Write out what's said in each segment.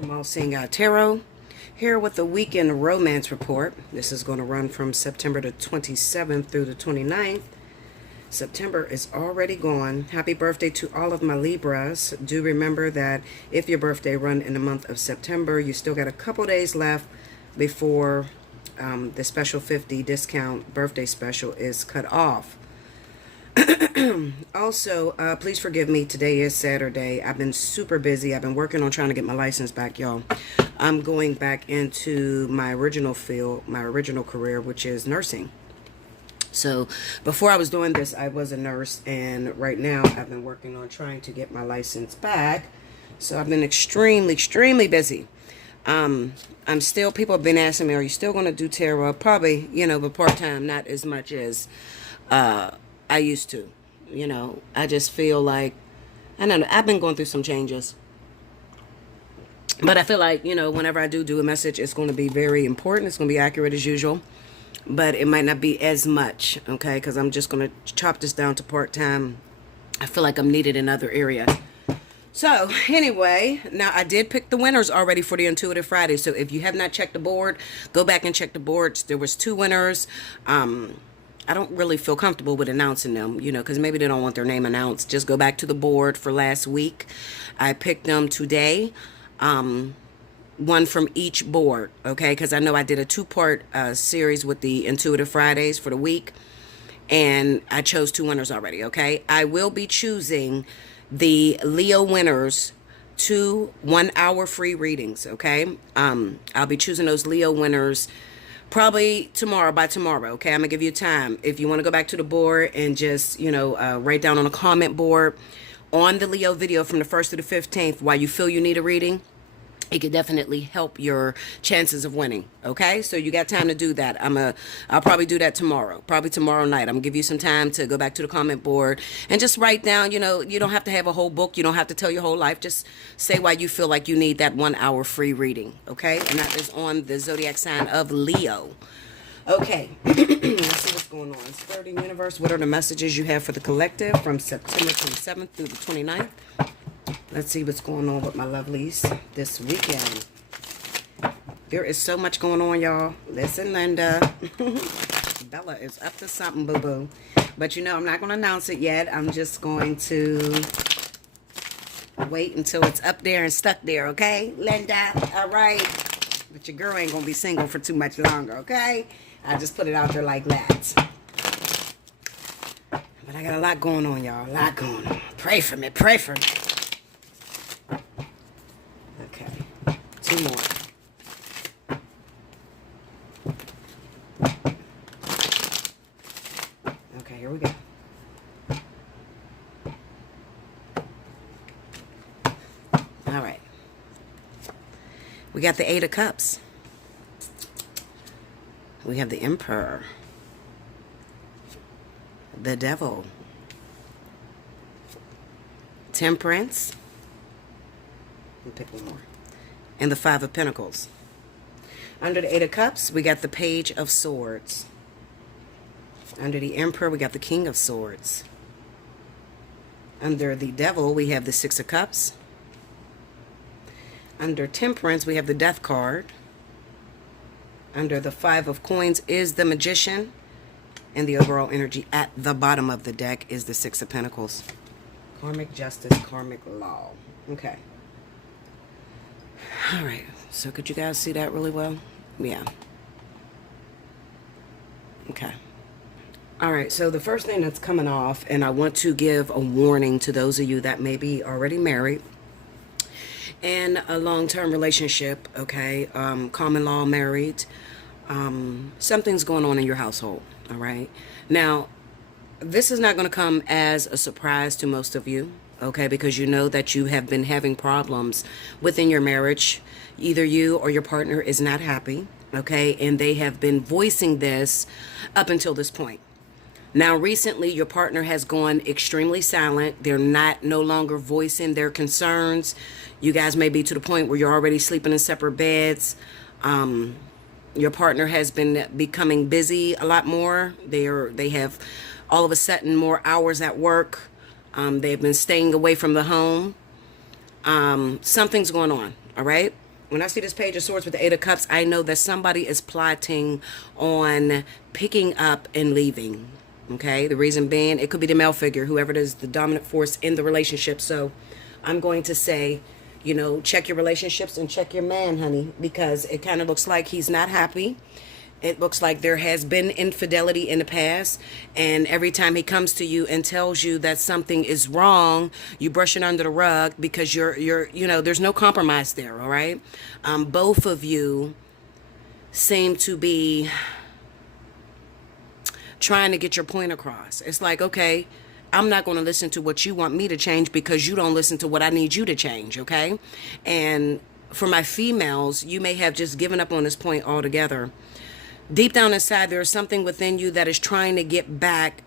from Allseeingeyetarot, here with the weekend romance report. This is going to run from September the 27th through the 29th. September is already gone. Happy birthday to all of my Libras. Do remember that if your birthday run in the month of September, you still got a couple days left before the special 50 discount birthday special is cut off. Also, please forgive me. Today is Saturday. I've been super busy. I've been working on trying to get my license back, y'all. I'm going back into my original field, my original career, which is nursing. So before I was doing this, I was a nurse, and right now I've been working on trying to get my license back. So I've been extremely busy. I'm still, people have been asking me, are you still going to do tarot? Probably, but part-time, not as much as I used to. I just feel like, I don't know, I've been going through some changes. But I feel like, whenever I do a message, it's going to be very important. It's going to be accurate as usual. But it might not be as much, okay? Because I'm just going to chop this down to part-time. I feel like I'm needed in other areas. So, anyway, now I did pick the winners already for the Intuitive Friday. So, if you have not checked the board, go back and check the boards. There was 2 winners. I don't really feel comfortable with announcing them, because maybe they don't want their name announced. Just go back to the board for last week. I picked them today. One from each board, okay? Because I know I did a 2-part series with the Intuitive Fridays for the week, and I chose 2 winners already, okay? I will be choosing the Leo winners 2 1-hour free readings, okay? I'll be choosing those Leo winners probably by tomorrow, okay? I'm going to give you time. If you want to go back to the board and just, write down on a comment board on the Leo video from the 1st to the 15th why you feel you need a reading, it could definitely help your chances of winning, okay? So you got time to do that. I'll probably do that tomorrow, probably tomorrow night. I'm going to give you some time to go back to the comment board and just write down, you don't have to have a whole book. You don't have to tell your whole life. Just say why you feel like you need that 1-hour free reading, okay? And that is on the zodiac sign of Leo. Okay, let's see what's going on. Spirit and Universe, what are the messages you have for the collective from September 27th through the 29th? Let's see what's going on with my lovelies this weekend. There is so much going on, y'all. Listen, Linda. Bella is up to something, boo-boo. But I'm not going to announce it yet. I'm just going to wait until it's up there and stuck there, okay, Linda? All right. But your girl ain't going to be single for too much longer, okay? I just put it out there like that. But I got a lot going on, y'all. A lot going on. Pray for me. Pray for me. Okay. 2 more. Okay, here we go. All right. We got the 8 of Cups. We have the Emperor. The Devil. Temperance. Let me pick one more. And the 5 of Pentacles. Under the 8 of Cups, we got the Page of Swords. Under the Emperor, we got the King of Swords. Under the Devil, we have the 6 of Cups. Under Temperance, we have the Death card. Under the 5 of Coins is the Magician. And the overall energy at the bottom of the deck is the 6 of Pentacles. Karmic Justice, Karmic Law. Okay. All right. So could you guys see that really well? Yeah. Okay. All right. So the first thing that's coming off, and I want to give a warning to those of you that may be already married in a long-term relationship, okay, common law married, something's going on in your household, all right? Now, this is not going to come as a surprise to most of you, okay, because you know that you have been having problems within your marriage. Either you or your partner is not happy, okay, and they have been voicing this up until this point. Now, recently, your partner has gone extremely silent. They're no longer voicing their concerns. You guys may be to the point where you're already sleeping in separate beds. Your partner has been becoming busy a lot more. They have all of a sudden more hours at work. They've been staying away from the home. Something's going on, all right? When I see this Page of Swords with the Eight of Cups, I know that somebody is plotting on picking up and leaving. Okay, the reason being, it could be the male figure, whoever it is, the dominant force in the relationship. So I'm going to say, you know, check your relationships and check your man, honey, because it kind of looks like he's not happy. It looks like there has been infidelity in the past, and every time he comes to you and tells you that something is wrong, you brush it under the rug because you know, there's no compromise there. All right. Both of you seem to be trying to get your point across. It's like, okay, I'm not going to listen to what you want me to change because you don't listen to what I need you to change. Okay. And for my females, you may have just given up on this point altogether. Deep down inside, there is something within you that is trying to get back,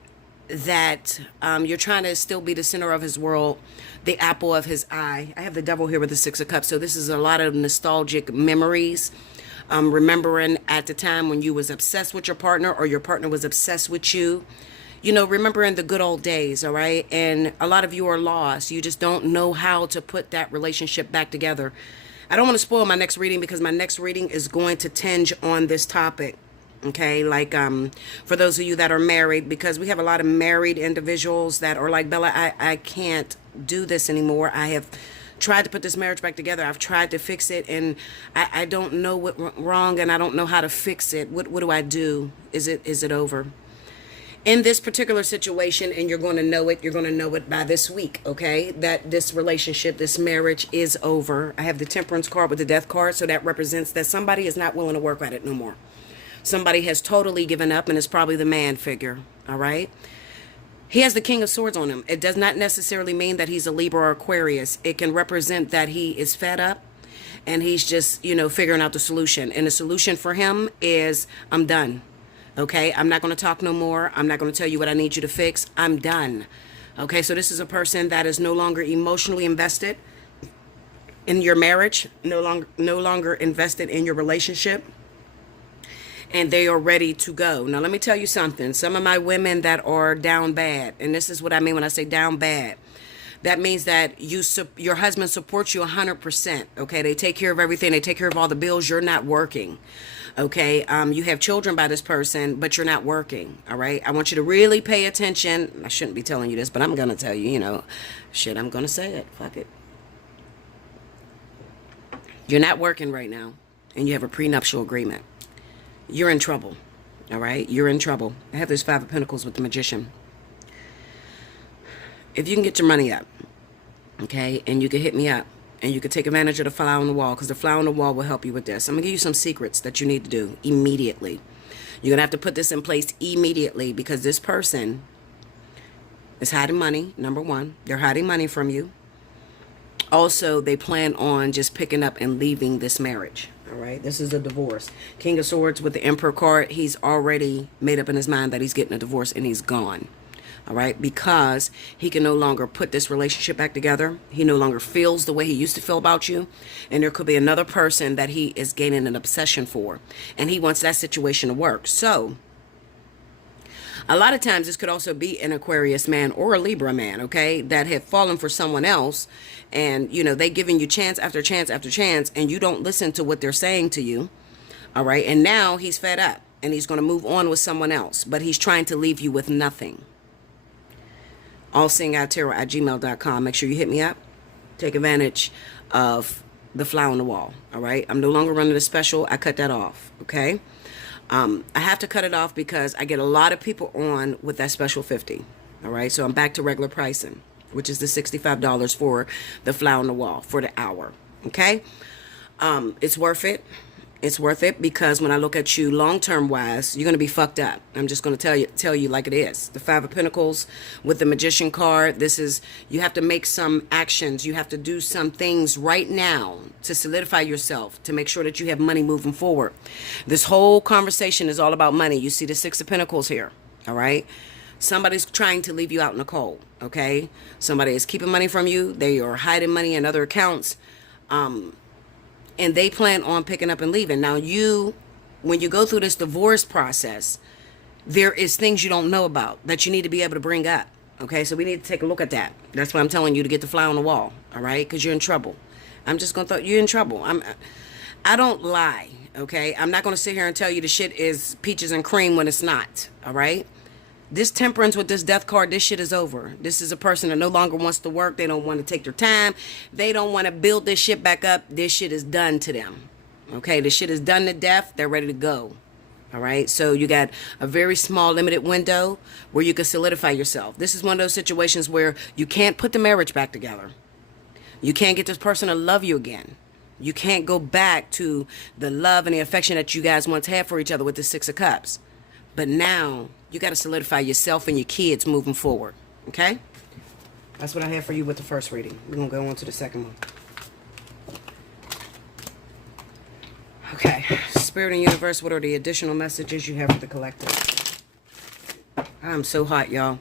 that you're trying to still be the center of his world, the apple of his eye. I have the Devil here with the Six of Cups. So this is a lot of nostalgic memories. Remembering at the time when you was obsessed with your partner, or your partner was obsessed with you. You know, remembering the good old days, all right? And a lot of you are lost. You just don't know how to put that relationship back together. I don't want to spoil my next reading because my next reading is going to tinge on this topic. Okay, like for those of you that are married, because we have a lot of married individuals that are like, Bella, I can't do this anymore. I have tried to put this marriage back together. I've tried to fix it, and I don't know what went wrong, and I don't know how to fix it. What do I do? Is it over? In this particular situation, and you're going to know it by this week, okay, that this relationship, this marriage is over. I have the Temperance card with the Death card, so that represents that somebody is not willing to work at it no more. Somebody has totally given up, and it's probably the man figure, all right? He has the King of Swords on him. It does not necessarily mean that he's a Libra or Aquarius. It can represent that he is fed up, and he's just, you know, figuring out the solution. And the solution for him is, I'm done, okay? I'm not going to talk no more. I'm not going to tell you what I need you to fix. I'm done, okay? So this is a person that is no longer emotionally invested in your marriage, no longer invested in your relationship, and they are ready to go. Now, let me tell you something. Some of my women that are down bad, and this is what I mean when I say down bad, that means that your husband supports you 100%, okay? They take care of everything. They take care of all the bills. You're not working, okay? You have children by this person, but you're not working, all right? I want you to really pay attention. I shouldn't be telling you this, but I'm going to tell you, you know, shit, I'm going to say it. Fuck it. You're not working right now, and you have a prenuptial agreement. You're in trouble, all right? You're in trouble. I have this Five of Pentacles with the Magician. If you can get your money up, okay, and you can hit me up, and you can take advantage of the fly on the wall, because the fly on the wall will help you with this. I'm going to give you some secrets that you need to do immediately. You're going to have to put this in place immediately, because this person is hiding money, number one. They're hiding money from you. Also, they plan on just picking up and leaving this marriage. All right, this is a divorce. King of Swords with the Emperor card. He's already made up in his mind that he's getting a divorce, and he's gone. All right, because he can no longer put this relationship back together. He no longer feels the way he used to feel about you. And there could be another person that he is gaining an obsession for, and he wants that situation to work. So a lot of times this could also be an Aquarius man or a Libra man, okay, that have fallen for someone else, and, you know, they giving you chance after chance after chance, and you don't listen to what they're saying to you, all right? And now he's fed up, and he's going to move on with someone else, but he's trying to leave you with nothing. Allseeingeyetarot at gmail.com. Make sure you hit me up. Take advantage of the fly on the wall, all right? I'm no longer running a special. I cut that off, okay? I have to cut it off because I get a lot of people on with that special 50. All right. So I'm back to regular pricing, which is the $65 for the fly on the wall for the hour. Okay. It's worth it. It's worth it because when I look at you long-term wise, you're going to be fucked up. I'm just going to tell you like it is. The Five of Pentacles with the Magician card. This is, you have to make some actions. You have to do some things right now to solidify yourself, to make sure that you have money moving forward. This whole conversation is all about money. You see the Six of Pentacles here. All right. Somebody's trying to leave you out in the cold. Okay. Somebody is keeping money from you. They are hiding money in other accounts. And they plan on picking up and leaving. Now, when you go through this divorce process, there is things you don't know about that you need to be able to bring up. Okay, so we need to take a look at that. That's why I'm telling you to get the fly on the wall. All right, because you're in trouble. I'm just going to throw you in trouble. I don't lie, okay? I'm not going to sit here and tell you the shit is peaches and cream when it's not, all right? This temperance with this death card, this shit is over. This is a person that no longer wants to work. They don't want to take their time. They don't want to build this shit back up. This shit is done to them, okay? This shit is done to death. They're ready to go. All right, so you got a very small limited window where you can solidify yourself. This is one of those situations where you can't put the marriage back together. You can't get this person to love you again. You can't go back to the love and the affection that you guys once had for each other with the Six of Cups. But now you got to solidify yourself and your kids moving forward. Okay? That's what I have for you with the first reading. We're going to go on to the second one. Okay, Spirit and Universe, what are the additional messages you have for the collective? I'm so hot, y'all.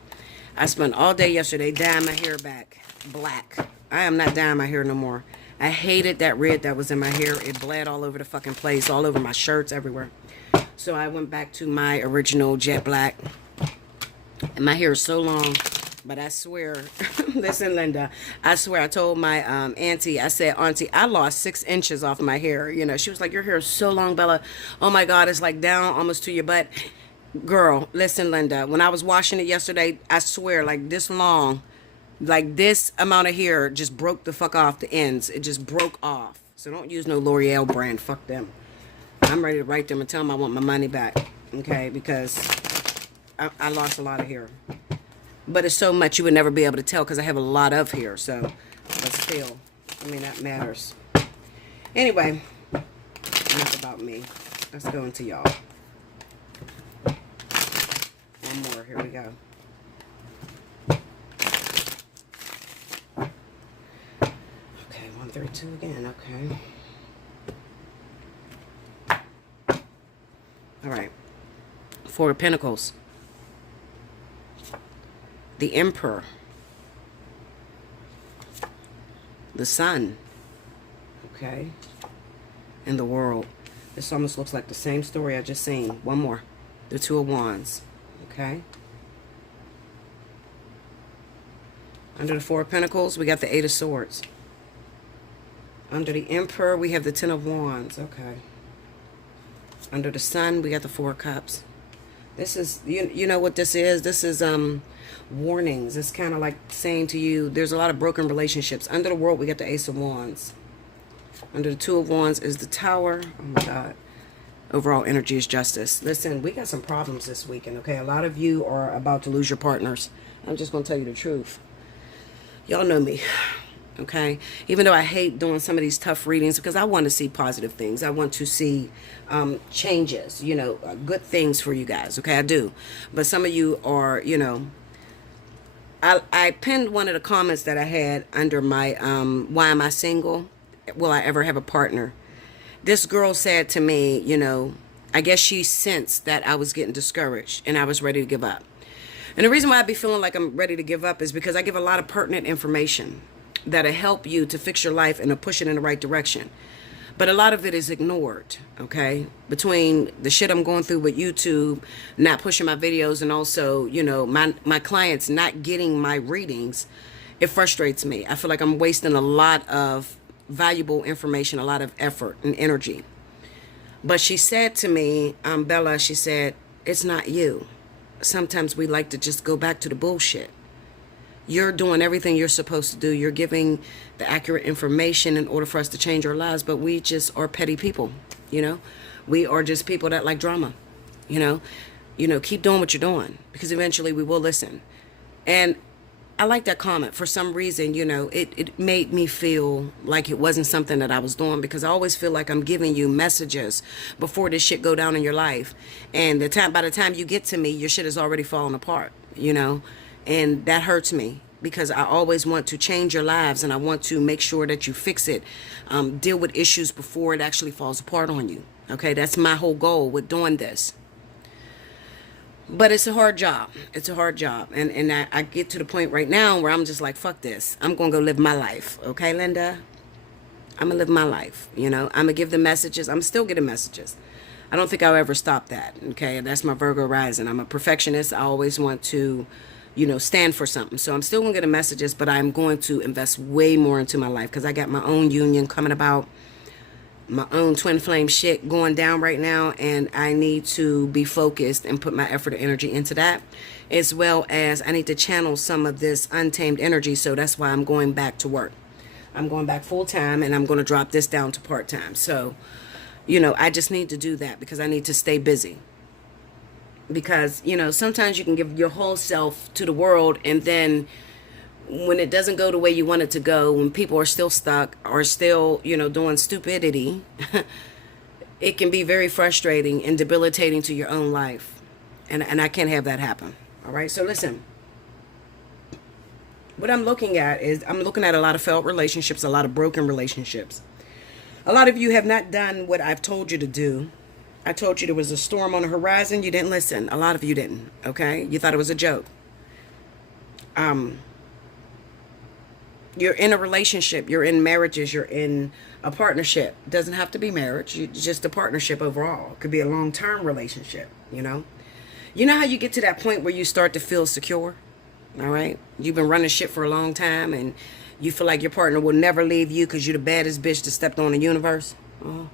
I spent all day yesterday dyeing my hair back black. I am not dyeing my hair no more. I hated that red that was in my hair. It bled all over the fucking place, all over my shirts, everywhere. So I went back to my original jet black. And my hair is so long. But I swear, listen, Linda, I swear I told my auntie, I said, Auntie, I lost 6 inches off my hair. You know, she was like, your hair is so long, Bella. Oh, my God, it's like down almost to your butt. Girl, listen, Linda, when I was washing it yesterday, I swear, like this long, like this amount of hair just broke the fuck off the ends. It just broke off. So don't use no L'Oreal brand. Fuck them. I'm ready to write them and tell them I want my money back. Okay, because I lost a lot of hair. But it's so much you would never be able to tell because I have a lot of hair. So, but still, I mean, that matters. Anyway, enough about me. Let's go into y'all. One more. Here we go. Okay, 132 again. Okay. All right. 4 of Pentacles. The Emperor, the Sun, okay, and the World. This almost looks like the same story I just seen. One more. The Two of Wands, okay. Under the 4 of Pentacles, we got the 8 of Swords. Under the Emperor, we have the 10 of Wands, okay. Under the Sun, we got the 4 of Cups. This is, you know what this is? This is warnings. It's kind of like saying to you, there's a lot of broken relationships. Under the World, we got the Ace of Wands. Under the 2 of Wands is the Tower. Oh my God. Overall energy is justice. Listen, we got some problems this weekend, okay? A lot of you are about to lose your partners. I'm just going to tell you the truth. Y'all know me. Okay, even though I hate doing some of these tough readings because I want to see positive things. I want to see changes, you know, good things for you guys. Okay, I do. But some of you are, you know, I pinned one of the comments that I had under my why am I single? Will I ever have a partner? This girl said to me, you know, I guess she sensed that I was getting discouraged and I was ready to give up. And the reason why I be feeling like I'm ready to give up is because I give a lot of pertinent information that'll help you to fix your life and to push it in the right direction. But a lot of it is ignored, okay? Between the shit I'm going through with YouTube, not pushing my videos, and also, you know, my clients not getting my readings, it frustrates me. I feel like I'm wasting a lot of valuable information, a lot of effort and energy. But she said to me, Bella, she said, it's not you. Sometimes we like to just go back to the bullshit. You're doing everything you're supposed to do. You're giving the accurate information in order for us to change our lives. But we just are petty people, you know. We are just people that like drama, you know. Keep doing what you're doing because eventually we will listen. And I like that comment. For some reason, you know, it made me feel like it wasn't something that I was doing because I always feel like I'm giving you messages before this shit go down in your life. And by the time you get to me, your shit is already falling apart, you know. And that hurts me because I always want to change your lives and I want to make sure that you fix it, deal with issues before it actually falls apart on you. Okay, that's my whole goal with doing this. But it's a hard job. It's a hard job. And I get to the point right now where I'm just like, fuck this. I'm going to go live my life. Okay, Linda? I'm going to live my life. You know, I'm going to give the messages. I'm still getting messages. I don't think I'll ever stop that. Okay, that's my Virgo rising. I'm a perfectionist. I always want to, you know, stand for something. So I'm still going to get the messages, but I'm going to invest way more into my life because I got my own union coming about. my own twin flame shit going down right now, and I need to be focused and put my effort and energy into that, as well as I need to channel some of this untamed energy. So that's why I'm going back to work. I'm going back full time, and I'm going to drop this down to part time. So, you know, I just need to do that because I need to stay busy. Because, you know, sometimes you can give your whole self to the world, and then when it doesn't go the way you want it to go, when people are still stuck or still, you know, doing stupidity, it can be very frustrating and debilitating to your own life. And I can't have that happen. All right. So listen, what I'm looking at is I'm looking at a lot of failed relationships, a lot of broken relationships. A lot of you have not done what I've told you to do. I told you there was a storm on the horizon. You didn't listen. A lot of you didn't. Okay. You thought it was a joke. You're in a relationship, you're in marriages, you're in a partnership. It doesn't have to be marriage, it's just a partnership overall. It could be a long-term relationship, you know. You know how you get to that point where you start to feel secure, all right? You've been running shit for a long time, and you feel like your partner will never leave you because you're the baddest bitch that stepped on the universe. You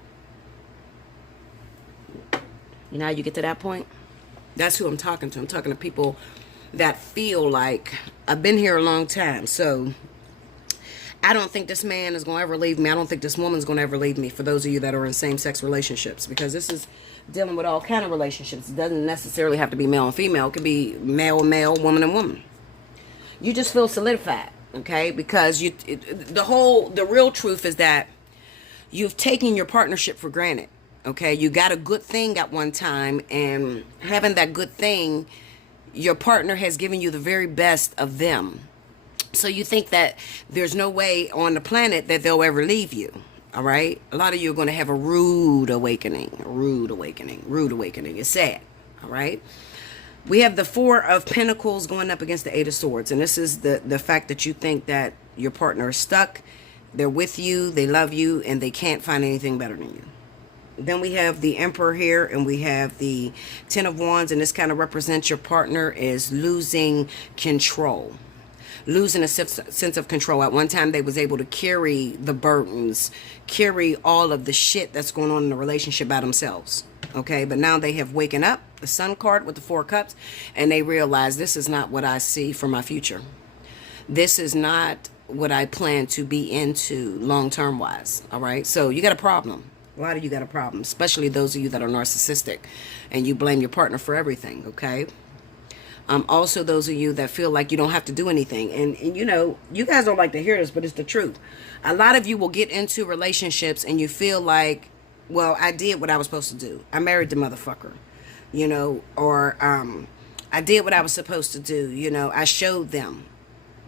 know how you get to that point? That's who I'm talking to. I'm talking to people that feel like, I've been here a long time, so I don't think this man is going to ever leave me. I don't think this woman's going to ever leave me, for those of you that are in same-sex relationships. Because this is dealing with all kind of relationships. It doesn't necessarily have to be male and female. It could be male and male, woman and woman. You just feel solidified, okay? Because the real truth is that you've taken your partnership for granted, okay? You got a good thing at one time, and having that good thing, your partner has given you the very best of them. So you think that there's no way on the planet that they'll ever leave you. All right. A lot of you are going to have a rude awakening. It's sad. All right. We have the Four of Pentacles going up against the Eight of Swords. And this is the fact that you think that your partner is stuck. They're with you. They love you. And they can't find anything better than you. Then we have the Emperor here, and we have the Ten of Wands. And this kind of represents your partner is losing control. Losing a sense of control. At one time, they was able to carry the burdens, carry all of the shit that's going on in the relationship by themselves. Okay, but now they have waken up, the Sun card with the Four Cups, and they realize this is not what I see for my future. This is not what I plan to be into long-term wise. All right, so you got a problem. A lot of you got a problem, especially those of you that are narcissistic and you blame your partner for everything. Okay. Also, those of you that feel like you don't have to do anything. And, you know, you guys don't like to hear this, but it's the truth. A lot of you will get into relationships and you feel like, well, I did what I was supposed to do. I married the motherfucker, you know, or I did what I was supposed to do. You know, I showed them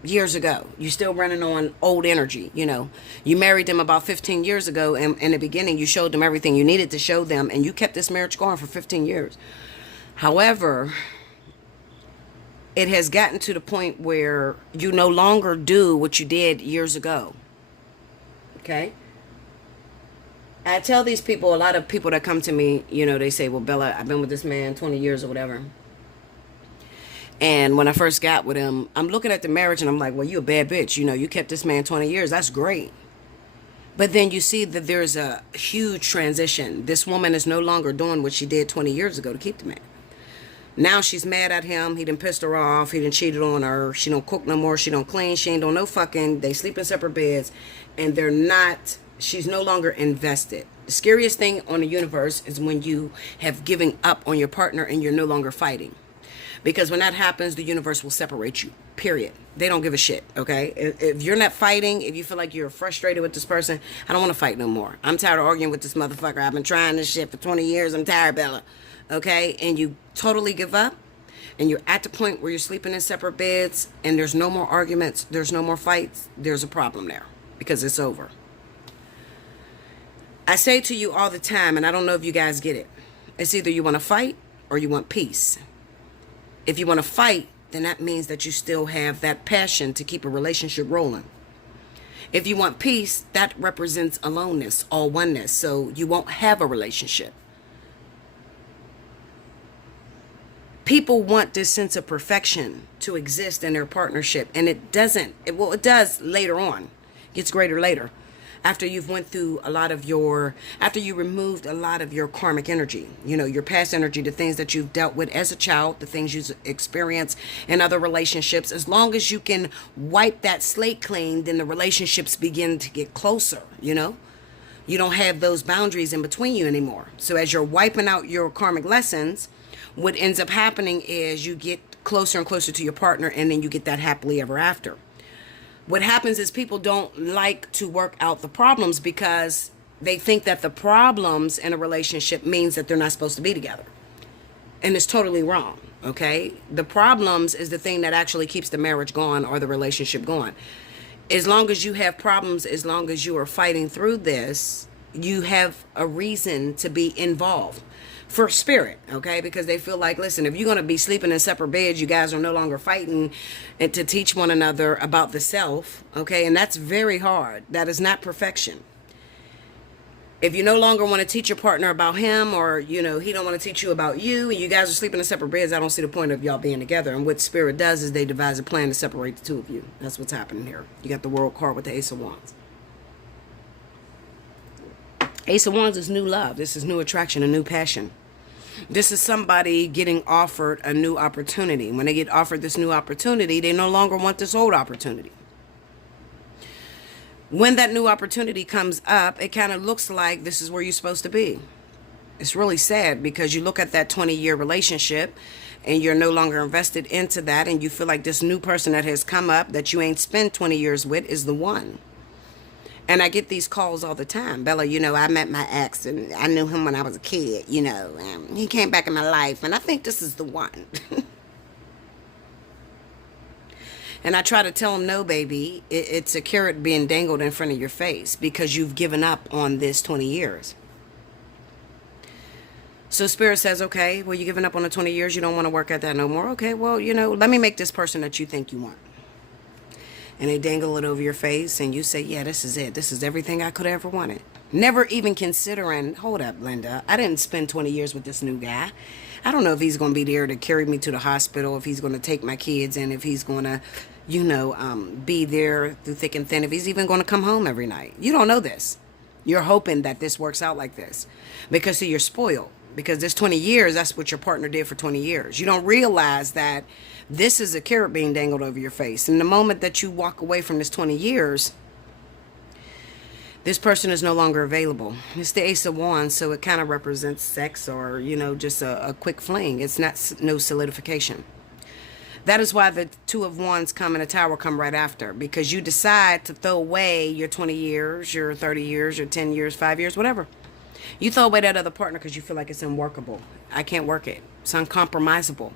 years ago. You're still running on old energy, you know. You married them about 15 years ago, and in the beginning, you showed them everything you needed to show them, and you kept this marriage going for 15 years. However, it has gotten to the point where you no longer do what you did years ago. Okay? I tell these people, a lot of people that come to me, you know, they say, well, Bella, I've been with this man 20 years or whatever. And when I first got with him, I'm looking at the marriage and I'm like, well, you a bad bitch. You know, you kept this man 20 years. That's great. But then you see that there's a huge transition. This woman is no longer doing what she did 20 years ago to keep the man. Now she's mad at him. He done pissed her off. He done cheated on her. She don't cook no more. She don't clean. She ain't doing no fucking. They sleep in separate beds. And they're not, she's no longer invested. The scariest thing on the universe is when you have given up on your partner and you're no longer fighting. Because when that happens, the universe will separate you. Period. They don't give a shit, okay? If you're not fighting, if you feel like you're frustrated with this person, I don't want to fight no more. I'm tired of arguing with this motherfucker. I've been trying this shit for 20 years. I'm tired, Bella. Okay? And you totally give up, and you're at the point where you're sleeping in separate beds, and there's no more arguments, there's no more fights, there's a problem there, because it's over. I say to you all the time, and I don't know if you guys get it, it's either you want to fight or you want peace. If you want to fight, then that means that you still have that passion to keep a relationship rolling. If you want peace, that represents aloneness, all oneness, so you won't have a relationship. People want this sense of perfection to exist in their partnership, and it doesn't. It does later on. It gets greater later. After you've went through after you removed a lot of your karmic energy, your past energy, the things that you've dealt with as a child, the things you've experienced in other relationships. As long as you can wipe that slate clean, then the relationships begin to get closer. You don't have those boundaries in between you anymore. So as you're wiping out your karmic lessons, what ends up happening is you get closer and closer to your partner, and then you get that happily ever after. What happens is people don't like to work out the problems because they think that the problems in a relationship means that they're not supposed to be together. And it's totally wrong, okay? The problems is the thing that actually keeps the marriage going or the relationship going. As long as you have problems, as long as you are fighting through this, you have a reason to be involved. For spirit, okay? Because they feel like, listen, if you're going to be sleeping in separate beds, you guys are no longer fighting and to teach one another about the self, okay? And that's very hard. That is not perfection. If you no longer want to teach your partner about him, or, he don't want to teach you about you, and you guys are sleeping in separate beds, I don't see the point of y'all being together. And what spirit does is they devise a plan to separate the two of you. That's what's happening here. You got the World card with the Ace of Wands. Ace of Wands is new love. This is new attraction, a new passion. This is somebody getting offered a new opportunity. When they get offered this new opportunity, they no longer want this old opportunity. When that new opportunity comes up, it kind of looks like this is where you're supposed to be. It's really sad because you look at that 20-year relationship and you're no longer invested into that, and you feel like this new person that has come up that you ain't spent 20 years with is the one. And I get these calls all the time. Bella, I met my ex and I knew him when I was a kid, he came back in my life and I think this is the one. And I try to tell him, no, baby, it's a carrot being dangled in front of your face because you've given up on this 20 years. So Spirit says, okay, well, you're giving up on the 20 years. You don't want to work at that no more. Okay, well, let me make this person that you think you want. And they dangle it over your face and you say, yeah, this is it. This is everything I could ever wanted. Never even considering, hold up, Linda, I didn't spend 20 years with this new guy. I don't know if he's going to be there to carry me to the hospital, if he's going to take my kids, and if he's going to, be there through thick and thin, if he's even going to come home every night. You don't know this. You're hoping that this works out like this because see, you're spoiled. Because this 20 years, that's what your partner did for 20 years. You don't realize that this is a carrot being dangled over your face. And the moment that you walk away from this 20 years, this person is no longer available. It's the Ace of Wands, so it kind of represents sex or, just a quick fling. It's not no solidification. That is why the Two of Wands come and the Tower come right after. Because you decide to throw away your 20 years, your 30 years, your 10 years, 5 years, whatever. You throw away that other partner because you feel like it's unworkable. I can't work it. It's uncompromisable.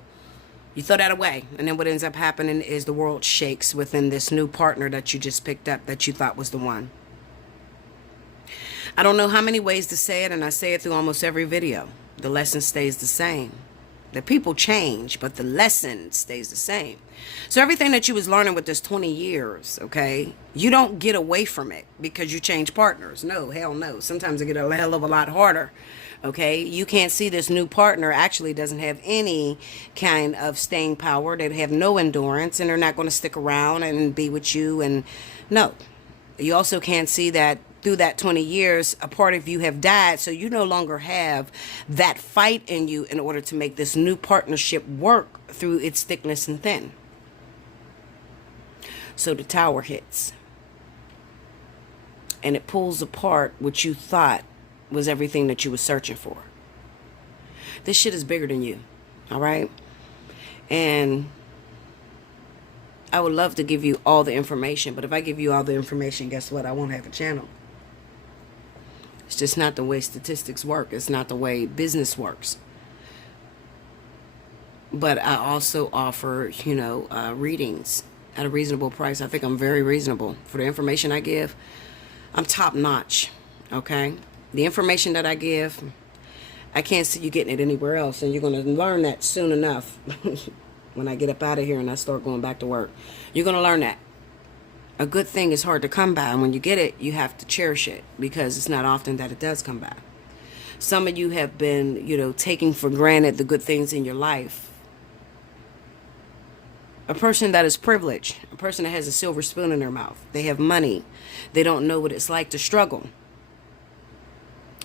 You throw that away. And then what ends up happening is the world shakes within this new partner that you just picked up that you thought was the one. I don't know how many ways to say it, and I say it through almost every video. The lesson stays the same. The people change, but the lesson stays the same. So everything that you was learning with this 20 years, okay, you don't get away from it because you change partners. No, hell no. Sometimes it get a hell of a lot harder, okay? You can't see this new partner actually doesn't have any kind of staying power. They have no endurance, and they're not going to stick around and be with you. And no, you also can't see that through that 20 years, a part of you have died, so you no longer have that fight in you in order to make this new partnership work through its thickness and thin. So the Tower hits. And it pulls apart what you thought was everything that you were searching for. This shit is bigger than you, all right? And I would love to give you all the information, but if I give you all the information, guess what? I won't have a channel. It's just not the way statistics work. It's not the way business works. But I also offer, readings at a reasonable price. I think I'm very reasonable. For the information I give, I'm top notch, okay? The information that I give, I can't see you getting it anywhere else. And you're going to learn that soon enough when I get up out of here and I start going back to work. You're going to learn that. A good thing is hard to come by, and when you get it, you have to cherish it because it's not often that it does come by. Some of you have been, taking for granted the good things in your life A person that is privileged, a person that has a silver spoon in their mouth. They have money. They don't know what it's like to struggle.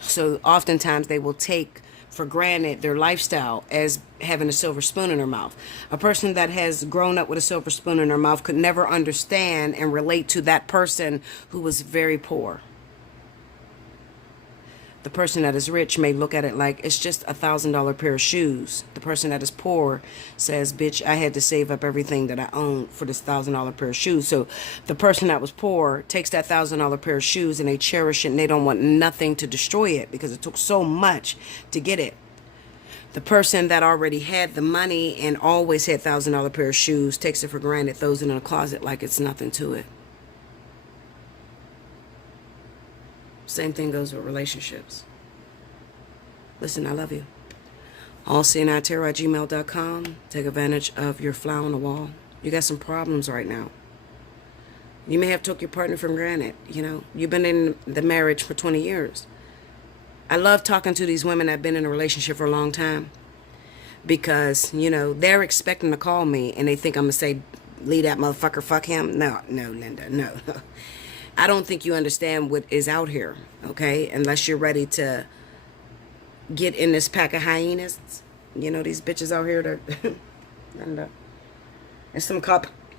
So oftentimes they will take for granted their lifestyle as having a silver spoon in their mouth. A person that has grown up with a silver spoon in their mouth could never understand and relate to that person who was very poor. The person that is rich may look at it like it's just $1,000 pair of shoes. The person that is poor says, bitch, I had to save up everything that I own for this $1,000 pair of shoes. So the person that was poor takes that $1,000 pair of shoes and they cherish it and they don't want nothing to destroy it because it took so much to get it. The person that already had the money and always had $1,000 pair of shoes takes it for granted, throws it in a closet like it's nothing to it. Same thing goes with relationships. Listen, I love you. Allseeingeyetarot@gmail.com. Take advantage of your fly on the wall. You got some problems right now. You may have took your partner for granted. You know, you've been in the marriage for 20 years. I love talking to these women that have been in a relationship for a long time because, you know, they're expecting to call me and they think I'm going to say, leave that motherfucker, fuck him. No, Linda, no. I don't think you understand what is out here, okay? Unless you're ready to get in this pack of hyenas. You know, these bitches out here that... and there's some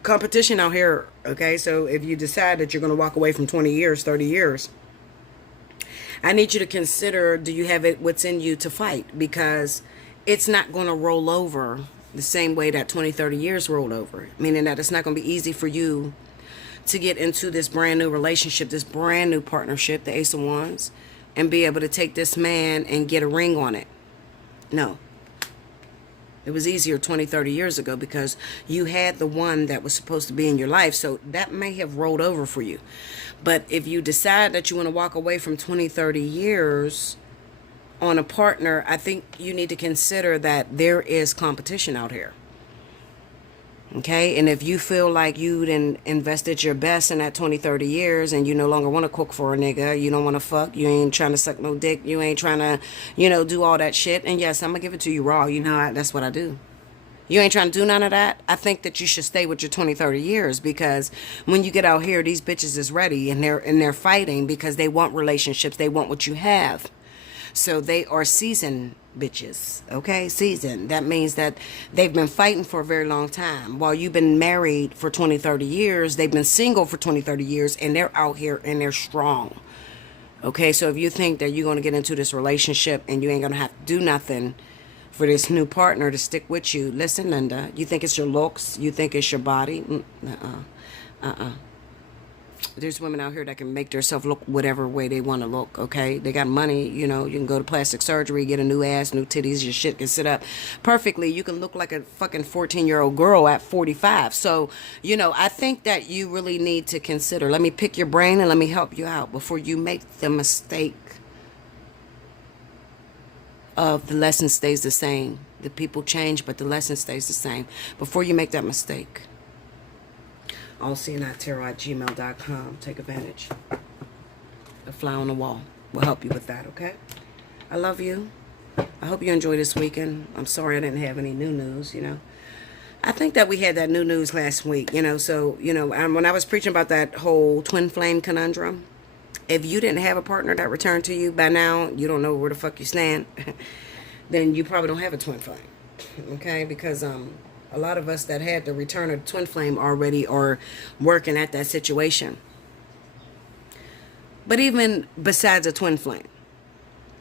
competition out here, okay? So if you decide that you're going to walk away from 20 years, 30 years, I need you to consider, do you have what's in you to fight? Because it's not going to roll over the same way that 20, 30 years rolled over. Meaning that it's not going to be easy for you to get into this brand new relationship, this brand new partnership, the Ace of Wands, and be able to take this man and get a ring on it. No. It was easier 20, 30 years ago because you had the one that was supposed to be in your life. So that may have rolled over for you. But if you decide that you want to walk away from 20, 30 years on a partner, I think you need to consider that there is competition out here. Okay, and if you feel like you done invested your best in that 20, 30 years and you no longer want to cook for a nigga, you don't want to fuck, you ain't trying to suck no dick, you ain't trying to, you know, do all that shit. And yes, I'm going to give it to you raw. You know, that's what I do. You ain't trying to do none of that. I think that you should stay with your 20, 30 years because when you get out here, these bitches is ready and they're fighting because they want relationships. They want what you have. So they are seasoned bitches, okay? Seasoned. That means that they've been fighting for a very long time. While you've been married for 20, 30 years, they've been single for 20, 30 years, and they're out here and they're strong. Okay, so if you think that you're going to get into this relationship and you ain't going to have to do nothing for this new partner to stick with you, listen, Linda, you think it's your looks? You think it's your body? There's women out here that can make themselves look whatever way they want to look, okay? They got money, you know, you can go to plastic surgery, get a new ass, new titties, your shit can sit up perfectly. You can look like a fucking 14-year-old girl at 45. So, you know, I think that you really need to consider, let me pick your brain and let me help you out before you make the mistake of the lesson stays the same. The people change, but the lesson stays the same. Before you make that mistake. Allseeingeyetarot@gmail.com. Take advantage. A fly on the wall will help you with that, okay? I love you. I hope you enjoy this weekend. I'm sorry I didn't have any new news, you know. I think that we had that new news last week, you know. So, you know, when I was preaching about that whole twin flame conundrum, if you didn't have a partner that returned to you by now, you don't know where the fuck you stand, then you probably don't have a twin flame, okay? Because, a lot of us that had the return of twin flame already are working at that situation. But even besides a twin flame,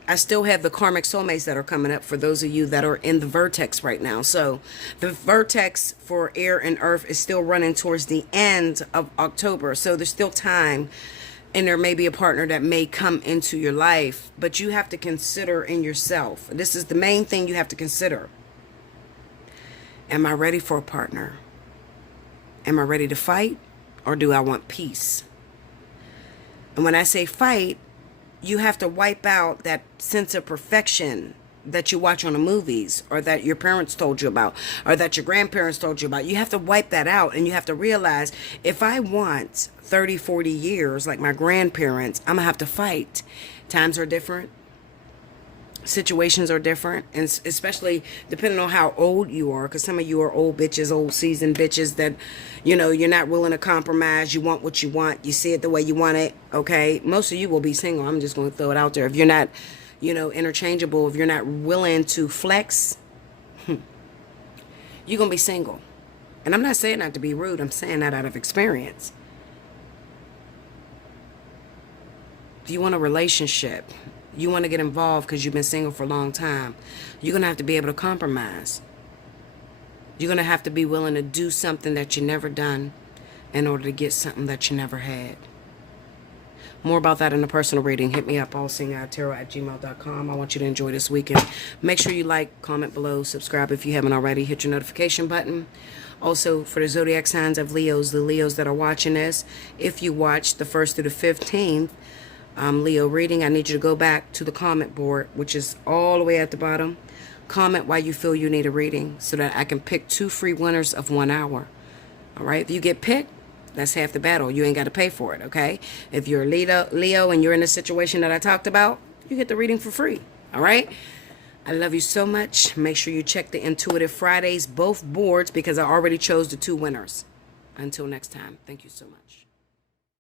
I still have the karmic soulmates that are coming up for those of you that are in the vertex right now. So the vertex for air and earth is still running towards the end of October. So there's still time. And there may be a partner that may come into your life. But you have to consider in yourself. This is the main thing you have to consider. Am I ready for a partner? Am I ready to fight? Or do I want peace? And when I say fight, you have to wipe out that sense of perfection that you watch on the movies, or that your parents told you about, or that your grandparents told you about. You have to wipe that out, and you have to realize, if I want 30, 40 years like my grandparents, I'm going to have to fight. Times are different. Situations are different, and especially depending on how old you are, because some of you are old bitches, old seasoned bitches that, you know, you're not willing to compromise. You want what you want. You see it the way you want it. Okay. Most of you will be single. I'm just going to throw it out there. If you're not, you know, interchangeable, if you're not willing to flex, you're going to be single. And I'm not saying that to be rude. I'm saying that out of experience. If you want a relationship, you want to get involved because you've been single for a long time, you're going to have to be able to compromise. You're going to have to be willing to do something that you never done in order to get something that you never had. More about that in a personal reading. Hit me up, allseeingeyetarot@gmail.com. I want you to enjoy this weekend. Make sure you like, comment below, subscribe if you haven't already. Hit your notification button. Also, for the zodiac signs of Leos, the Leos that are watching this, if you watch the 1st through the 15th, Leo reading, I need you to go back to the comment board, which is all the way at the bottom. Comment why you feel you need a reading so that I can pick 2 free winners of 1 hour. All right. If you get picked, that's half the battle. You ain't got to pay for it. Okay. If you're a Leo and you're in the situation that I talked about, you get the reading for free. All right. I love you so much. Make sure you check the Intuitive Fridays, both boards, because I already chose the 2 winners. Until next time. Thank you so much.